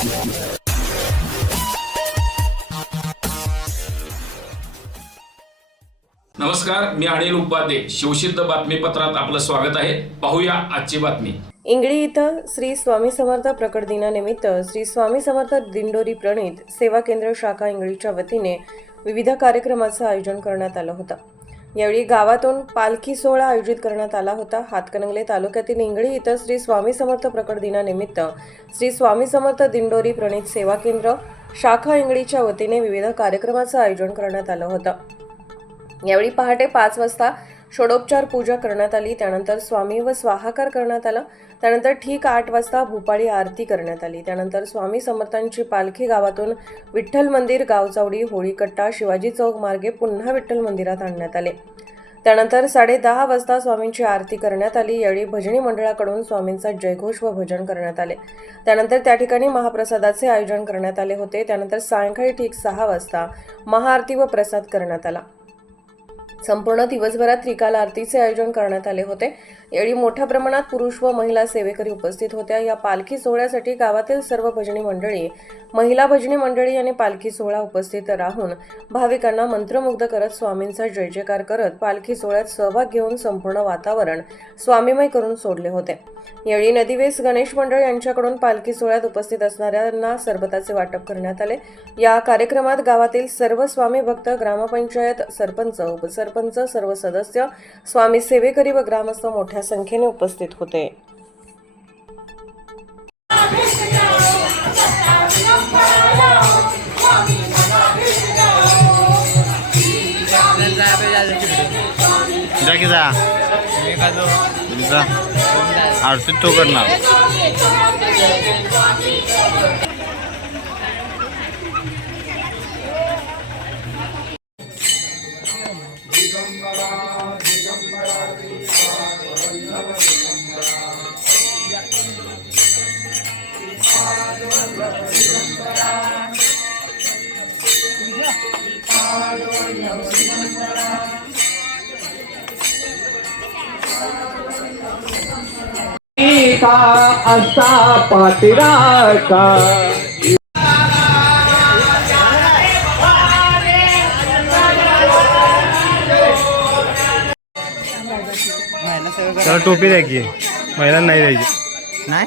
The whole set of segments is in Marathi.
नमस्कार मी अनिल उपाध्ये. शिवसिद्ध बातमीपत्रात आपलं स्वागत आहे. पाहूया आजची बातमी. इंगळी इथं श्री स्वामी समर्थ प्रकट दिनानिमित्त श्री स्वामी समर्थ दिंडोरी प्रणित सेवा केंद्र शाखा इंगळीच्या वतीने विविध कार्यक्रमाचं आयोजन करण्यात आलं होतं. यावेळी गावातून पालखी सोहळा आयोजित करण्यात आला होता. हातकणंगले तालुक्यातील इंगळी इथं श्री स्वामी समर्थ प्रकट दिनानिमित्त श्री स्वामी समर्थ दिंडोरी प्रणित सेवा केंद्र शाखा इंगळीच्या वतीने विविध कार्यक्रमाचं आयोजन करण्यात आलं होतं. यावेळी पहाटे पाच वाजता षोडोपचार पूजा करण्यात आली त्यानंतर स्वामी व स्वाहाकार करण्यात आला त्यानंतर ठीक आठ वाजता भूपाळी आरती करण्यात आली त्यानंतर स्वामी समर्थांची पालखी गावातून विठ्ठल मंदिर गावचावडी होळीकट्टा शिवाजी चौक मार्गे पुन्हा विठ्ठल मंदिरात आणण्यात आले. त्यानंतर साडे दहा वाजता स्वामींची आरती करण्यात आली यावेळी भजनी मंडळाकडून स्वामींचा जयघोष व भजन करण्यात आले. त्यानंतर त्या ठिकाणी महाप्रसादाचे आयोजन करण्यात आले होते त्यानंतर सायंकाळी ठीक सहा वाजता महाआरती व प्रसाद करण्यात आला. संपूर्ण दिवसभरात त्रिकाल आरतीचे आयोजन करण्यात आले होते. यावेळी मोठ्या प्रमाणात पुरुष व महिला सेवेकरी उपस्थित होत्या. या पालखी सोहळ्यासाठी गावातील सर्व भजनी मंडळी महिला भजनी मंडळी आणि पालखी सोहळा उपस्थित राहून भाविकांना मंत्रमुग्ध करत स्वामींचा जय जयकार करत पालखी सोहळ्यात सहभाग घेऊन संपूर्ण वातावरण स्वामीमय करून सोडले होते. यावेळी नदीवेस गणेश मंडळ यांच्याकडून पालखी सोहळ्यात उपस्थित असणाऱ्यांना सरबताचे वाटप करण्यात आले. या कार्यक्रमात गावातील सर्व स्वामी भक्त ग्रामपंचायत सरपंच सरपंच सर्व सदस्य स्वामी सेवेकरी व ग्रामस्थ मोठ्या संख्येने उपस्थित होते. आरती तो करणार. का असा पातिराचा त्याला टोपी द्यायची. महिलांना नाही द्यायची. नाही?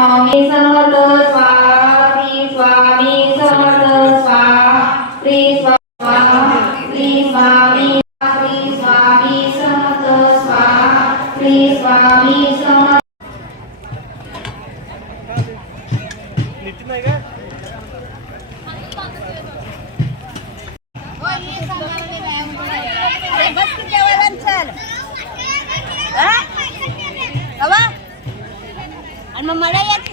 स्वामी समर्थ स्वामी स्वामी समर्थ स्वाहा श्री स्वाहा श्री स्वामी श्री स्वामी समर्थ स्वाहा श्री स्वामी समर्थ. बस किती आवाजात चाल. हवा মামারাই আছে